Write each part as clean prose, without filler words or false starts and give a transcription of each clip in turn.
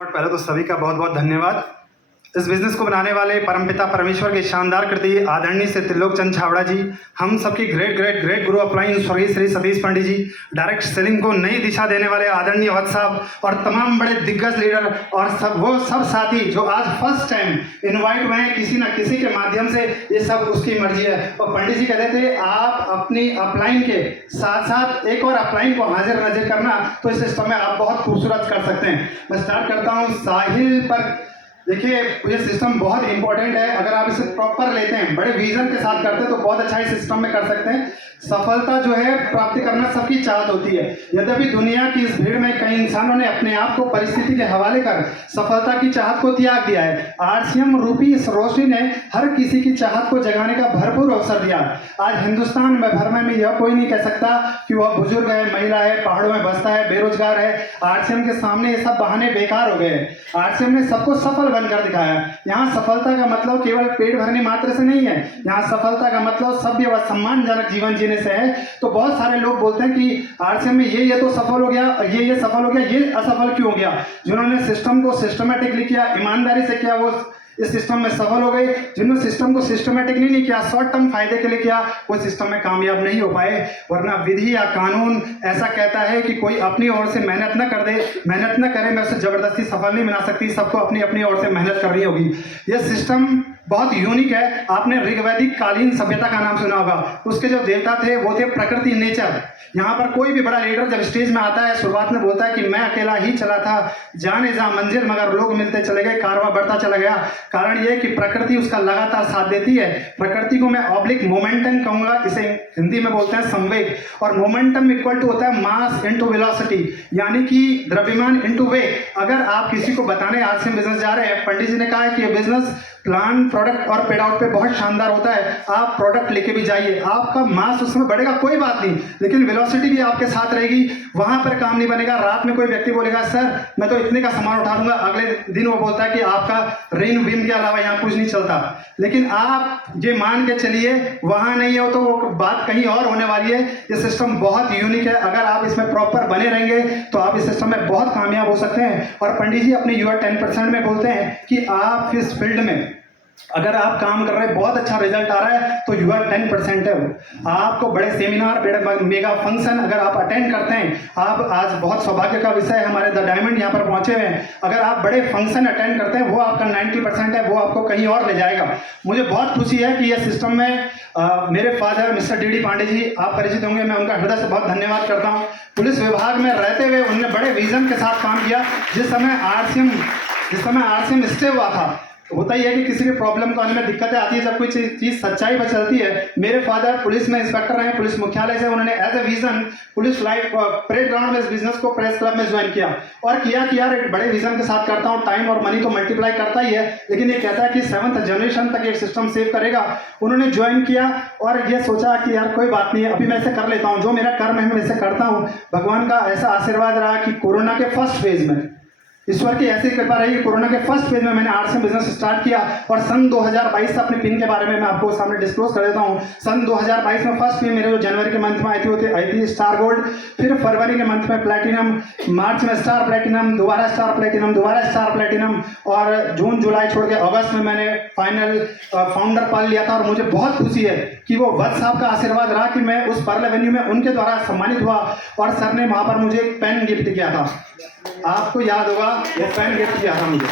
पहले तो सभी का बहुत बहुत धन्यवाद। इस बिज़नेस को बनाने वाले परमपिता परमेश्वर की शानदार कृति आदरणीय श्री त्रिलोक चंद छाबड़ा जी, हम सबकी ग्रेट गुरु अपलाइन स्वर्गीय श्री सतीश पंडित जी, डायरेक्ट सेलिंग को नई दिशा देने वाले आदरणीय वत्स साहब और तमाम बड़े दिग्गज लीडर और सब साथी जो आज फर्स्ट टाइम इनवाइट हुए हैं किसी न किसी के माध्यम से, ये सब उसकी मर्जी है। और पंडित जी कहते थे आप अपनी अपलाइन के साथ साथ एक और अपलाइन को हाजिर नाजिर करना, तो इस सिस्टम में आप बहुत खूबसूरत कर सकते हैं। मैं स्टार्ट करता हूँ साहिल पर। देखिए ये सिस्टम बहुत इंपॉर्टेंट है, अगर आप इसे प्रॉपर लेते हैं, बड़े विजन के साथ करते हैं तो बहुत अच्छा इस सिस्टम में कर सकते हैं। सफलता जो है प्राप्ति करना सबकी चाहत होती है, यद्यपि दुनिया की इस भीड़ में कई इंसानों ने अपने आप को परिस्थिति के हवाले कर सफलता की चाहत को त्याग दिया है। आरसीएम रूपी इस रोशनी ने हर किसी की चाहत को जगाने का भरपूर अवसर दिया। आज हिंदुस्तान में भर में यह कोई नहीं कह सकता कि वह बुजुर्ग है, महिला है, पहाड़ों में बसता है, बेरोजगार है। आरसीएम के सामने ये सब बहाने बेकार हो गए। आरसीएम ने सबको सफल बनकर दिखाया। यहाँ सफलता का मतलब केवल पेट भरने मात्र से नहीं है, यहाँ सफलता का मतलब सभ्य व सम्मानजनक जीवन जीने से है। तो बहुत सारे लोग बोलते हैं कि आरसीएम में ये तो सफल हो गया, ये सफल हो गया, ये असफल क्यों हो गया। जिन्होंने सिस्टम को सिस्टमेटिकली किया, ईमानदारी से किया, वो इस सिस्टम में सफल हो गए। जिन्होंने सिस्टम को सिस्टमेटिकली नहीं किया, शॉर्ट टर्म फायदे के लिए किया, वो सिस्टम में कामयाब नहीं हो पाए। वरना विधि या कानून ऐसा कहता है कि कोई अपनी ओर से मेहनत न कर दे, मेहनत न करे, मैं उसे जबरदस्ती सफल नहीं बना सकती। सबको अपनी अपनी ओर से मेहनत करनी होगी। यह सिस्टम बहुत यूनिक है। आपने ऋग्वैदिक कालीन सभ्यता का नाम सुना होगा। उसके जो देवता थे वो थे प्रकृति, नेचर। यहाँ पर कोई भी बड़ा लीडर जब स्टेज में आता है, शुरुआत में बोलता है कि मैं अकेला ही चला था, जाने जा मंजिल मगर लोग मिलते चले गए, कारवां बढ़ता चला गया। कारण ये कि प्रकृति उसका लगातार साथ देती है। प्रकृति को मैं ऑब्लिक मोमेंटम कहूंगा, इसे हिंदी में बोलते हैं संवेग। और मोमेंटम इक्वल टू होता है मास इंटू वेलोसिटी, यानी कि द्रव्यमान इंटू वेग। अगर आप किसी को बताने आरसीएम बिजनेस जा रहे हैं, पंडित जी ने कहा है कि ये बिजनेस प्लान, प्रोडक्ट और पेड आउट पे बहुत शानदार होता है। आप प्रोडक्ट लेके भी जाइए, आपका मास उसमें बढ़ेगा, कोई बात नहीं, लेकिन वेलोसिटी भी आपके साथ रहेगी। वहां पर काम नहीं बनेगा। रात में कोई व्यक्ति बोलेगा सर मैं तो इतने का सामान उठा दूंगा, अगले दिन वो बोलता है कि आपका रेन विम के अलावा यहाँ कुछ नहीं चलता। लेकिन आप ये मान के चलिए वहां नहीं हो तो वो बात कहीं और होने वाली है। ये सिस्टम बहुत यूनिक है। अगर आप इसमें प्रॉपर बने रहेंगे तो आप इस सिस्टम में बहुत कामयाब हो सकते हैं। और पंडित जी अपने यूआर 10% में बोलते हैं कि आप इस फील्ड में अगर आप काम कर रहे हैं, बहुत अच्छा रिजल्ट आ रहा है, तो यूआर 10% है। आपको बड़े सेमिनार, मेगा फंक्शन अगर आप अटेंड करते हैं, आप आज बहुत सौभाग्य का विषय है, हमारे द डायमंड यहाँ पर पहुंचे हुए हैं। अगर आप बड़े फंक्शन अटेंड करते हैं, वो आपका 90% है, वो आपको कहीं और ले जाएगा। मुझे बहुत खुशी है कि यह सिस्टम में मेरे father mister D Pandey ji, आप परिचित होंगे, मैं उनका हृदय से बहुत धन्यवाद करता हूँ। पुलिस विभाग में रहते हुए उन्होंने बड़े विजन के साथ काम किया। जिस समय आरसीएम स्टे हुआ था, होता ही है कि किसी भी प्रॉब्लम को आने में दिक्कतें आती है जब कोई चीज सच्चाई पर चलती है। मेरे फादर पुलिस में इंस्पेक्टर रहे, पुलिस मुख्यालय से उन्होंने as a vision police life parade ground में इस बिजनेस को प्रेस क्लब में ज्वाइन किया और किया कि यार एक बड़े विजन के साथ करता हूँ, टाइम और मनी तो मल्टीप्लाई करता ही है, लेकिन ये कहता है कि 7th जनरेशन तक ये सिस्टम सेव करेगा। उन्होंने ज्वाइन किया और ये सोचा कि यार कोई बात नहीं है, अभी मैं इसे कर लेता हूँ, जो मेरा कर्म है मैं इसे करता हूँ। भगवान का ऐसा आशीर्वाद रहा कि कोरोना के फर्स्ट फेज में, ईश्वर की ऐसी कृपा रही कि कोरोना के फर्स्ट फेज में मैंने आरसीएम बिजनेस स्टार्ट किया। और सन 2022 से अपने पिन के बारे में मैं आपको सामने डिस्क्लोज कर देता हूं। सन 2022 में फर्स्ट पिन मेरे जो जनवरी के मंथ में आई थी स्टार गोल्ड, फिर फरवरी के मंथ में प्लैटिनम, मार्च में स्टार प्लैटिनम, दोबारा स्टार प्लैटिनम, दोबारा स्टार प्लैटिनम, और जून जुलाई छोड़ के अगस्त में मैंने फाइनल फाउंडर पाल लिया था। और मुझे बहुत खुशी है कि वो वत्स साहब का आशीर्वाद रहा कि मैं उस पर्ल एवेन्यू में उनके द्वारा सम्मानित हुआ और सर ने वहां पर मुझे एक पेन गिफ्ट किया था। आपको याद होगा वो पेन गिफ्ट किया था मुझे।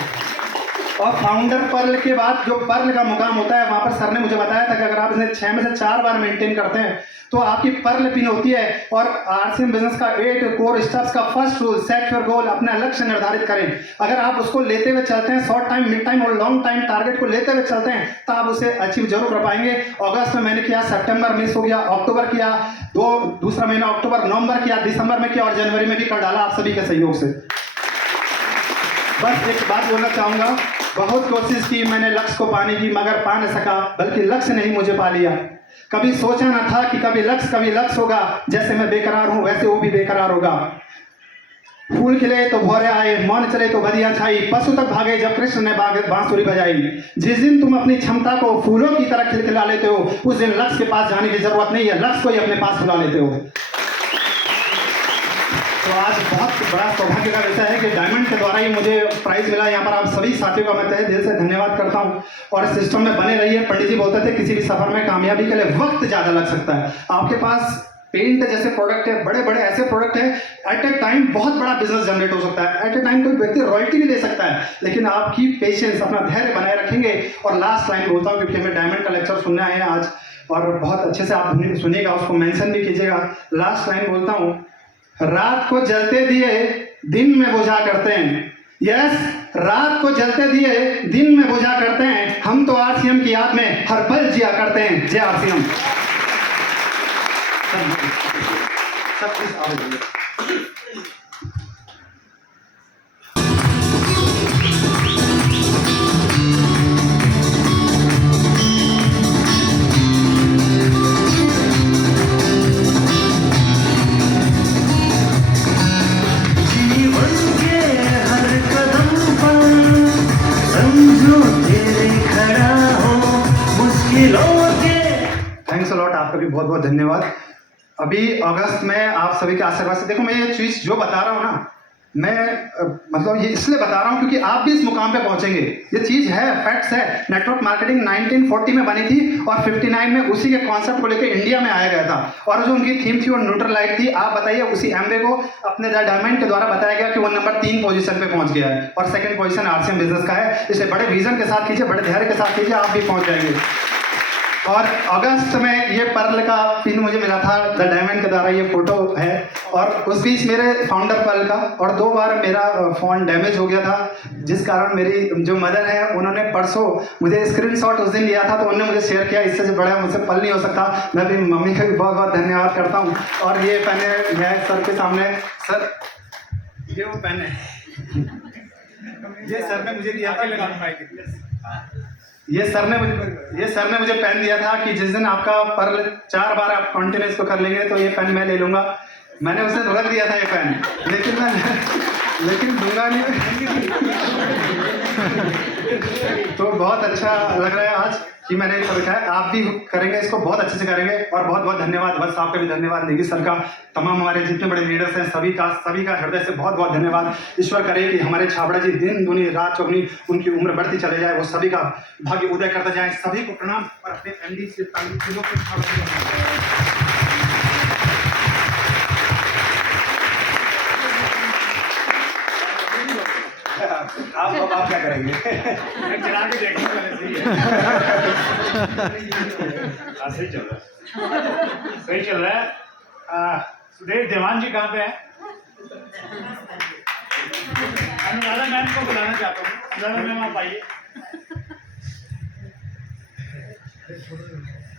और फाउंडर पर्ल के बाद जो पर्ल का मुकाम होता है, वहां पर सर ने मुझे बताया था कि अगर आप इसे 6 में से 4 बार मेंटेन करते हैं तो आपकी पर्ल पिन होती है। और आरसीएम बिजनेस का 8 कोर स्टेप्स का first rule, set your goal, अपना लक्ष्य निर्धारित करें। अगर आप उसको लेते हुए चलते हैं, शॉर्ट टाइम, मिड टाइम और लॉन्ग टाइम टारगेट को लेते हुए चलते हैं, तो आप उसे अचीव जरूर कर पाएंगे। अगस्त में मैंने किया, सितंबर मिस हो गया, अक्टूबर किया, दूसरा महीना अक्टूबर, नवंबर किया, दिसंबर में किया और जनवरी में भी कर डाला आप सभी के सहयोग से। बस एक बात बोलना चाहूंगा, बहुत कोशिश की मैंने लक्ष्य को पाने की, मगर पा न सका, बल्कि लक्ष्य नहीं मुझे पा लिया। कभी सोचा न था कि कभी लक्ष्य होगा, जैसे मैं बेकरार हूं वैसे वो भी बेकरार होगा। फूल खिले तो भौरे आए, मौन चले तो बदियां छाई, पशु तक भागे जब कृष्ण ने बांसुरी बजाई। जिस दिन तुम अपनी क्षमता को फूलों की तरह खिलखिला लेते हो, उस दिन लक्ष्य के पास जाने की जरूरत नहीं है, लक्ष्य को ही अपने पास बुला लेते हो। तो आज बहुत बड़ा सौभाग्य का विषय है कि डायमंड के द्वारा ही मुझे प्राइज मिला। यहाँ पर आप सभी साथियों का मैं तहे दिल से धन्यवाद करता हूँ और इस सिस्टम में बने रहिए। पंडित जी बोलते थे किसी भी सफर में कामयाबी के लिए वक्त ज़्यादा लग सकता है। आपके पास पेंट जैसे प्रोडक्ट है, बड़े बड़े ऐसे प्रोडक्ट है, एट ए टाइम बहुत बड़ा बिजनेस जनरेट हो सकता है। एट ए टाइम कोई व्यक्ति रॉयल्टी नहीं दे सकता है, लेकिन आपकी पेशेंस, अपना धैर्य बनाए रखेंगे। और लास्ट लाइन बोलता हूँ क्योंकि हमें डायमंड का लेक्चर सुनना है आज और बहुत अच्छे से आप सुनिएगा, उसको मेंशन भी कीजिएगा। लास्ट लाइन बोलता हूँ, रात को जलते दिए दिन में बुझा करते हैं। यस, रात को जलते दिए दिन में बुझा करते हैं। हम तो आरसीएम की याद में हर पल जिया करते हैं। जय आरसीएम। सब कुछ थैंक्स अ लॉट, आपका भी बहुत बहुत धन्यवाद। अभी अगस्त में आप सभी के आशीर्वाद से, देखो मैं ये चीज़ जो बता रहा हूँ ना, मैं मतलब ये इसलिए बता रहा हूँ क्योंकि आप भी इस मुकाम पे पहुँचेंगे। ये चीज़ है, फैक्ट्स है। नेटवर्क मार्केटिंग 1940 में बनी थी और 59 में उसी के कॉन्सेप्ट को लेकर इंडिया में आया गया था और जो उनकी थीम थी वो न्यूट्रल लाइट थी। आप बताइए, उसी एमवे को अपने डायमंड के द्वारा बताया गया कि वो नंबर 3 पोजीशन पे पहुँच गया है और सेकंड पोजीशन आरसीएम बिजनेस का है। इसलिए बड़े विजन के साथ कीजिए, बड़े धैर्य के साथ कीजिए, आप भी पहुँच जाएंगे। और अगस्त में ये पर्ल का पिन मुझे मिला था द डायमंड के द्वारा, ये फोटो है। और उस बीच मेरे फाउंडर पर्ल का और 2 बार मेरा फ़ोन डैमेज हो गया था, जिस कारण मेरी जो मदर है उन्होंने परसों मुझे स्क्रीनशॉट उस दिन लिया था, तो उन्होंने मुझे शेयर किया। इससे बड़ा मुझसे पल नहीं हो सकता। मैं अपनी मम्मी का भी बहुत बहुत धन्यवाद करता हूँ। और ये पेन है, मैं सर के सामने, सर ये वो पेन है, ये सर ने मुझे दिया था। ये सर ने मुझे पेन दिया था कि जिस दिन आपका पर्ल 4 बार आप कंटिन्यूस को कर लेंगे तो ये पेन मैं ले लूँगा। मैंने उसे रख दिया था ये पेन, लेकिन दूंगा नहीं। तो बहुत अच्छा लग रहा है आज कि मैंने इसको लिखा है। आप भी करेंगे, इसको बहुत अच्छे से करेंगे। और बहुत बहुत धन्यवाद, बस आपका भी धन्यवाद, निधि सर का, तमाम हमारे जितने बड़े लीडर्स हैं सभी का हृदय से बहुत बहुत धन्यवाद। ईश्वर करे कि हमारे छाबड़ा जी दिन दुनी रात चौगनी उनकी उम्र बढ़ती चले जाए, वो सभी का भाग्य उदय करते जाए। सभी को प्रणाम और अपने एमडी से आप क्या करेंगे? चला के देखने वाले सही है। सही चल रहा है। सुदेश देवान जी कहाँ पे है? अनुराधा मैम को बुलाना चाहता हूँ। अनुराधा मैम आप आइए।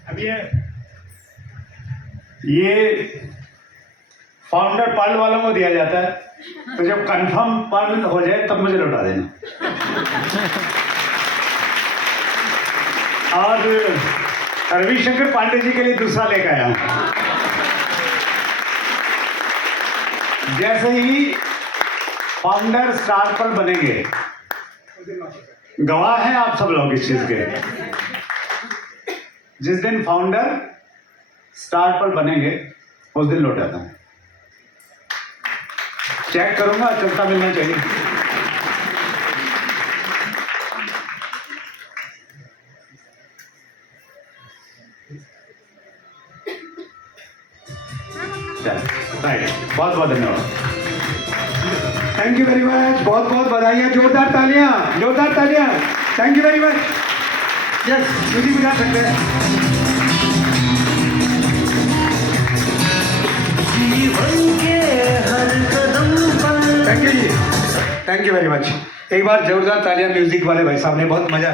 अब ये फाउंडर पर्ल वालों को दिया जाता है, तो जब कंफर्म पर्ल हो जाए तब मुझे लौटा देना। और रविशंकर पांडे जी के लिए दूसरा लेकर आया हूं। जैसे ही फाउंडर स्टार पर्ल बनेंगे, गवाह हैं आप सब लोग इस चीज के, जिस दिन फाउंडर स्टार पर्ल बनेंगे उस दिन लौटाता हूं। चेक करूंगा, चलता मिलना चाहिए। बहुत बहुत धन्यवाद। थैंक यू वेरी मच, बहुत बहुत बधाई, जोरदार तालियां, जोरदार तालियां। Thank you very much. Yes, music बजा सकते हैं। Thank you ji, thank you very much. एक बार जोरदार तालियां म्यूजिक वाले भाई साहब ने, बहुत मजा